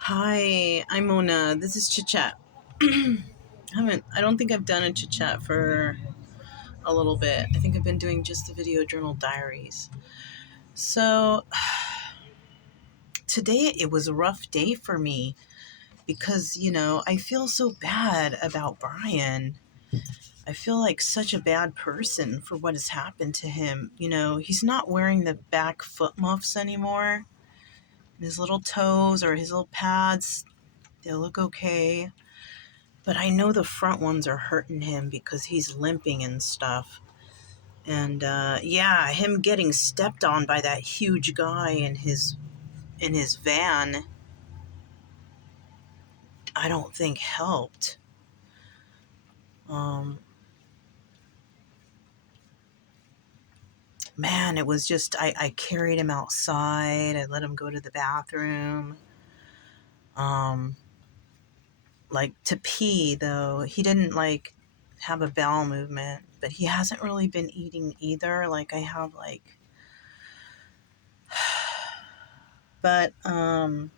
Hi, I'm Mona. This is Chit Chat. I don't think I've done a Chit Chat for a little bit. I think I've been doing just the video journal diaries. So today it was a rough day for me because, I feel so bad about Brian. I feel like such a bad person for what has happened to him. He's not wearing the back foot muffs anymore. His little toes or his little pads, they look okay. But I know the front ones are hurting him because he's limping and stuff. And yeah, him getting stepped on by that huge guy in his van, I don't think helped. Um, Man, it was just I carried him outside. I let him go to the bathroom. Um, like to pee though. He didn't like have a bowel movement, but he hasn't really been eating either. Like I have but I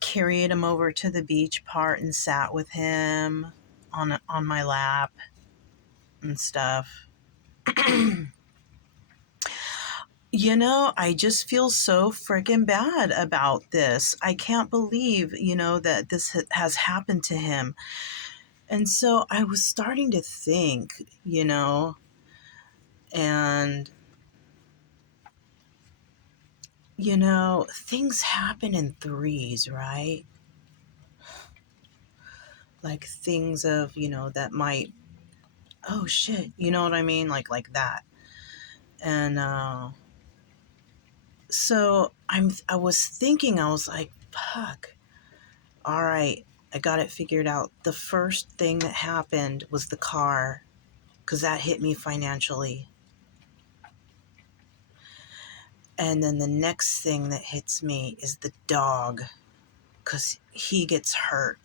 carried him over to the beach part and sat with him on my lap and stuff. I just feel so freaking bad about this. I can't believe, that this has happened to him. And so I was starting to think, and, things happen in threes, right? Like things of, that might, oh shit, you know what I mean? Like that. And, so I was thinking, I was like, fuck, all right, I got it figured out. The first thing that happened was the car, because that hit me financially. And then the next thing that hits me is the dog, because he gets hurt.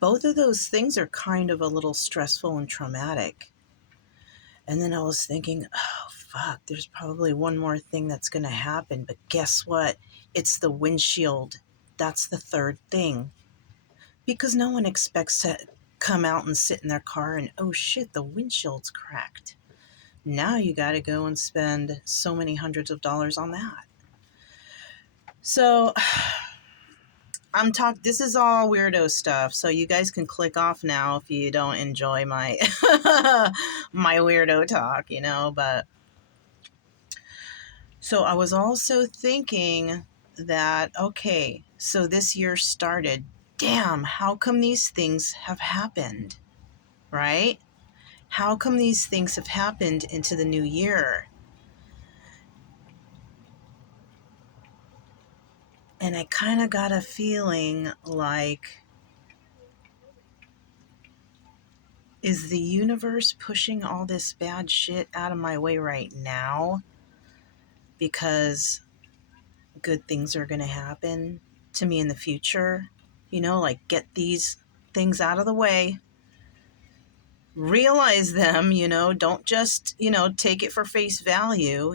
Both of those things are kind of a little stressful and traumatic. And then I was thinking, oh, fuck, there's probably one more thing that's going to happen. But guess what? It's the windshield. That's the third thing. Because no one expects to come out and sit in their car and, oh shit, the windshield's cracked. Now you got to go and spend so many hundreds of dollars on that. So this is all weirdo stuff. So you guys can click off now if you don't enjoy my my weirdo talk, but so I was also thinking that, okay, so this year started. Damn, how come these things have happened? Right? How come these things have happened into the new year? And I kind of got a feeling like, is the universe pushing all this bad shit out of my way right now because good things are going to happen to me in the future? Like get these things out of the way, realize them, don't just, take it for face value,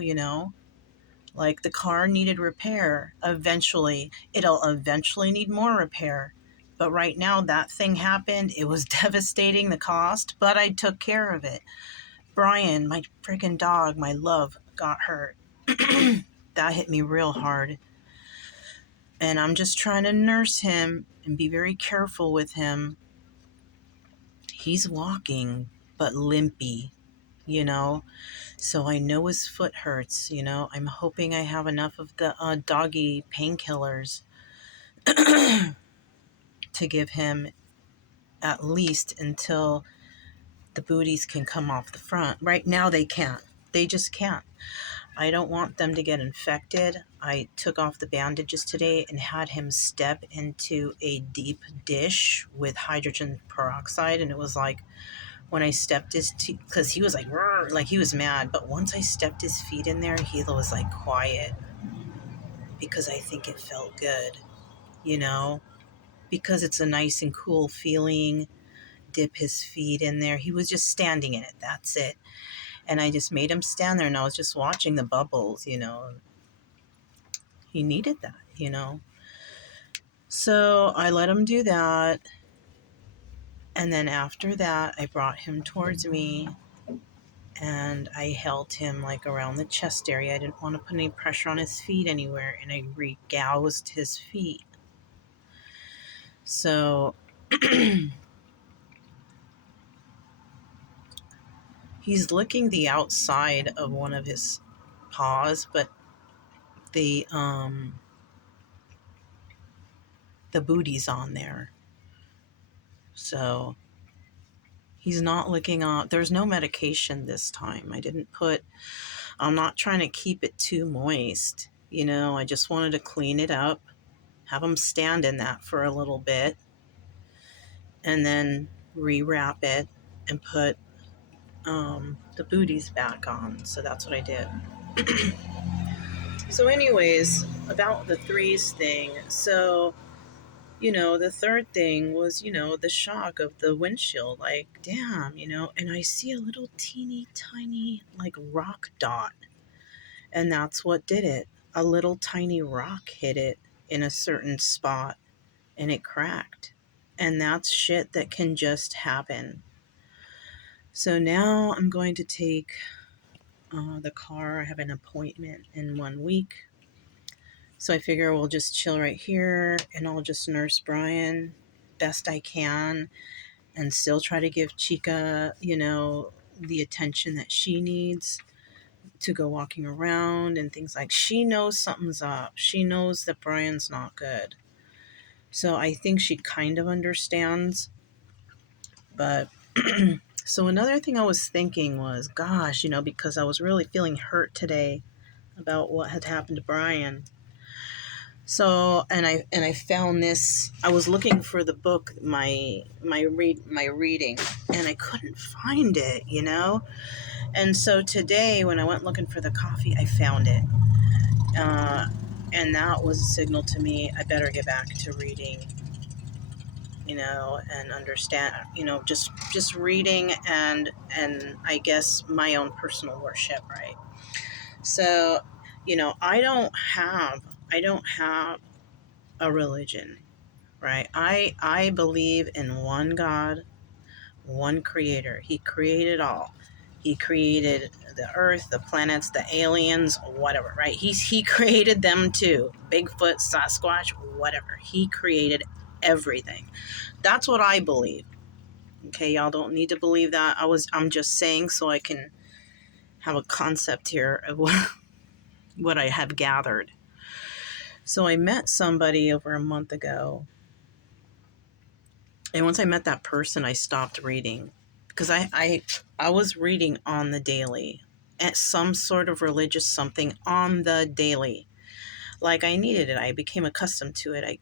like the car needed repair. It'll eventually need more repair. But right now that thing happened. It was devastating, the cost, but I took care of it. Brian, my freaking dog, my love, got hurt. That hit me real hard. And I'm just trying to nurse him and be very careful with him. He's walking, but limpy, So I know his foot hurts, I'm hoping I have enough of the doggy painkillers to give him at least until the booties can come off the front. Right now they can't. They just can't. I don't want them to get infected. I took off the bandages today and had him step into a deep dish with hydrogen peroxide. And it was like when I stepped because he was like he was mad. But once I stepped his feet in there, he was like quiet because I think it felt good, because it's a nice and cool feeling. Dip his feet in there. He was just standing in it. That's it. And I just made him stand there and I was just watching the bubbles, He needed that. So I let him do that. And then after that, I brought him towards me and I held him like around the chest area. I didn't want to put any pressure on his feet anywhere, and I regoused his feet. So he's licking the outside of one of his paws, but the the booty's on there. So he's not licking on. There's no medication this time. I'm not trying to keep it too moist. I just wanted to clean it up, have him stand in that for a little bit, and then rewrap it and put the booties back on. So that's what I did. So anyways, about the threes thing. So, the third thing was, the shock of the windshield. Like, damn, and I see a little teeny tiny, like, rock dot. And that's what did it. A little tiny rock hit it in a certain spot and it cracked. And that's shit that can just happen. So now I'm going to take the car. I have an appointment in 1 week. So I figure we'll just chill right here and I'll just nurse Brian best I can and still try to give Chica, the attention that she needs to go walking around and things like. She knows something's up. She knows that Brian's not good. So I think she kind of understands. But so another thing I was thinking was, gosh, because I was really feeling hurt today about what had happened to Brian. So and I found this. I was looking for the book, my reading, and I couldn't find it, And so today, when I went looking for the coffee, I found it, and that was a signal to me. I better get back to reading, and understand, just reading and I guess my own personal worship, right? So, I don't have a religion, right? I believe in one God, one creator. He created all. He created the earth, the planets, the aliens, whatever, right? He created them too. Bigfoot, Sasquatch, whatever. He created everything. That's what I believe. Okay, y'all don't need to believe that. I'm just saying so I can have a concept here of what I have gathered. So I met somebody over a month ago. And once I met that person, I stopped reading because I was reading on the daily at some sort of religious something on the daily. Like I needed it. I became accustomed to it.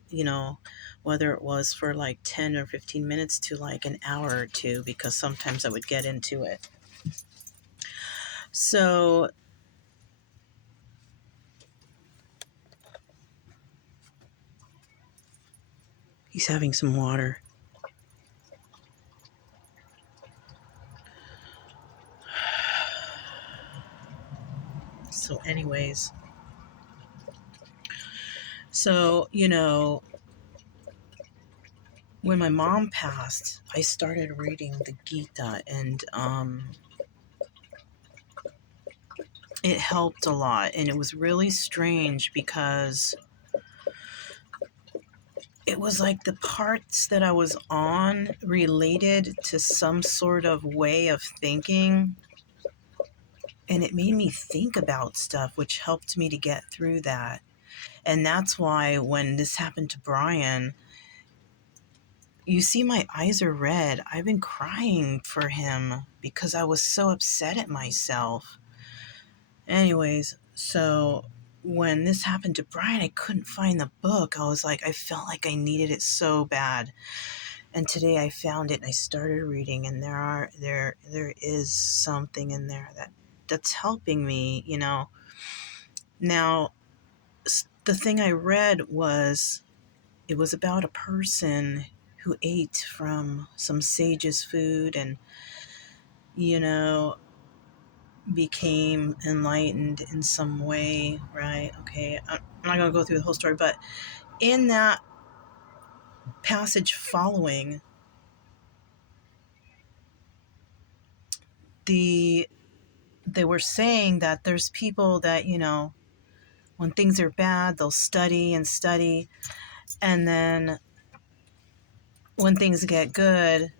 Whether it was for like 10 or 15 minutes to like an hour or two, because sometimes I would get into it. So he's having some water. So anyways, when my mom passed, I started reading the Gita, and it helped a lot. And it was really strange because it was like the parts that I was on related to some sort of way of thinking. And it made me think about stuff, which helped me to get through that. And that's why when this happened to Brian, you see my eyes are red. I've been crying for him because I was so upset at myself. Anyways, so when this happened to Brian, I couldn't find the book. I felt like I needed it so bad. And today I found it and I started reading, and there is something in there that's helping me, Now, the thing I read was, it was about a person who ate from some sage's food and, became enlightened in some way, right? Okay, I'm not going to go through the whole story, but in that passage following, they were saying that there's people that, when things are bad, they'll study and study, and then when things get good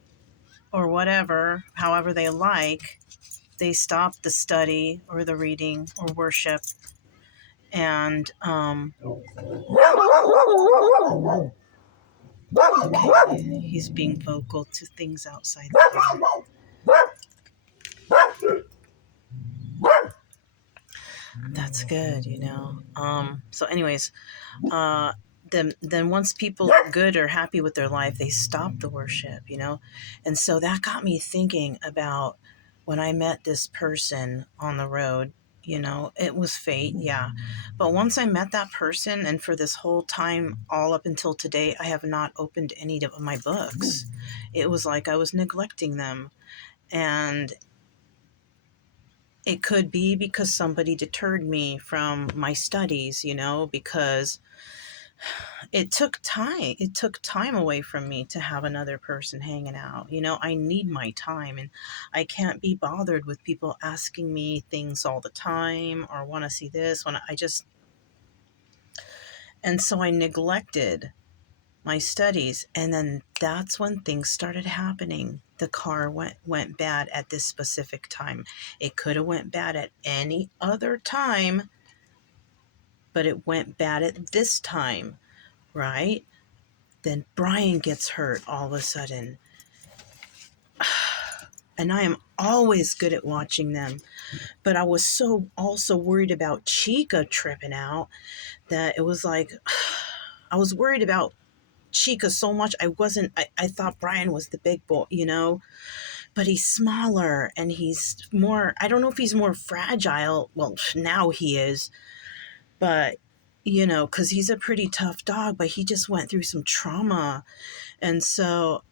or whatever, however they like, they stop the study or the reading or worship. And okay, he's being vocal to things outside the door. That's good. So anyways, then once people are good or happy with their life, they stop the worship, and so that got me thinking about when I met this person on the road. It was fate, yeah, but once I met that person, and for this whole time, all up until today, I have not opened any of my books. It was like I was neglecting them, and it could be because somebody deterred me from my studies, because it took time. It took time away from me to have another person hanging out. I need my time, and I can't be bothered with people asking me things all the time or want to see this when and so I neglected my studies, and then that's when things started happening. The car went bad at this specific time. It could have went bad at any other time, but it went bad at this time, right? Then Brian gets hurt all of a sudden. And I am always good at watching them. But I was so also worried about Chica tripping out that it was like, I was worried about Chica so much. I thought Brian was the big boy, but he's smaller and he's more, I don't know if he's more fragile. Well, now he is, but, because he's a pretty tough dog, but he just went through some trauma. And so,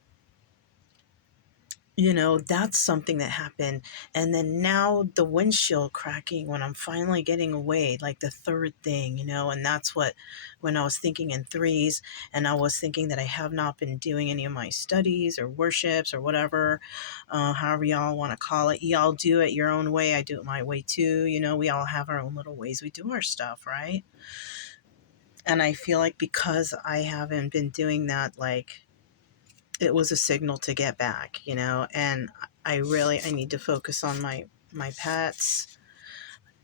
that's something that happened. And then now the windshield cracking when I'm finally getting away, like the third thing, and that's when I was thinking in threes, and I was thinking that I have not been doing any of my studies or worships or whatever, however y'all want to call it. Y'all do it your own way. I do it my way too. We all have our own little ways we do our stuff, right? And I feel like because I haven't been doing that, like, it was a signal to get back, and I need to focus on my pets.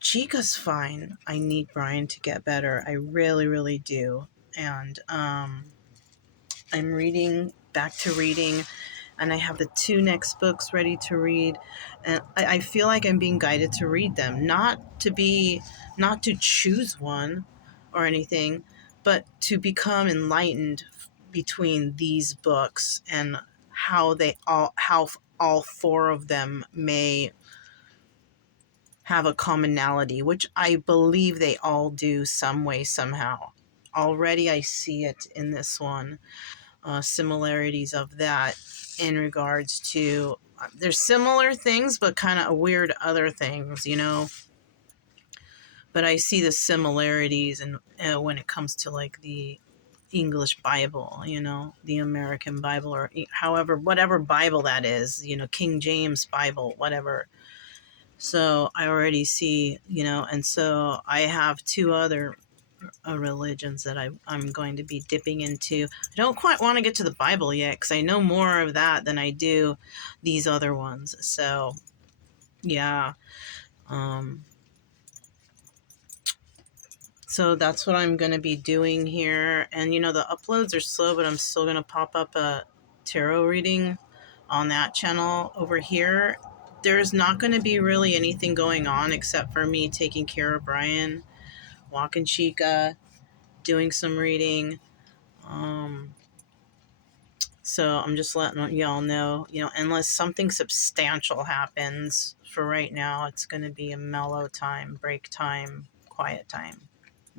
Chica's fine. I need Brian to get better. I really, really do. And I'm back to reading, and I have the 2 next books ready to read, and I feel like I'm being guided to read them, not to choose one or anything, but to become enlightened between these books and how all 4 of them may have a commonality, which I believe they all do some way, somehow. Already I see it in this one. Similarities of that in regards to there's similar things but kind of weird other things, but I see the similarities, and when it comes to like the English Bible, the American Bible, or however, whatever Bible that is, King James Bible, whatever. So I already see, and so I have 2 other religions that I'm going to be dipping into. I don't quite want to get to the Bible yet because I know more of that than I do these other ones. So, yeah. So that's what I'm going to be doing here. And, the uploads are slow, but I'm still going to pop up a tarot reading on that channel over here. There's not going to be really anything going on except for me taking care of Brian, walking Chica, doing some reading. So I'm just letting y'all know, unless something substantial happens, for right now, it's going to be a mellow time, break time, quiet time.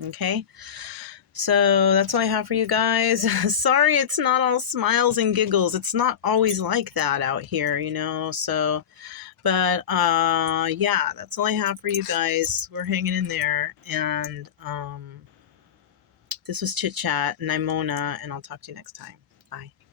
Okay? So that's all I have for you guys. Sorry it's not all smiles and giggles. It's not always like that out here, so... But, yeah, that's all I have for you guys. We're hanging in there. And, this was Chit Chat, and I'm Mona, and I'll talk to you next time. Bye.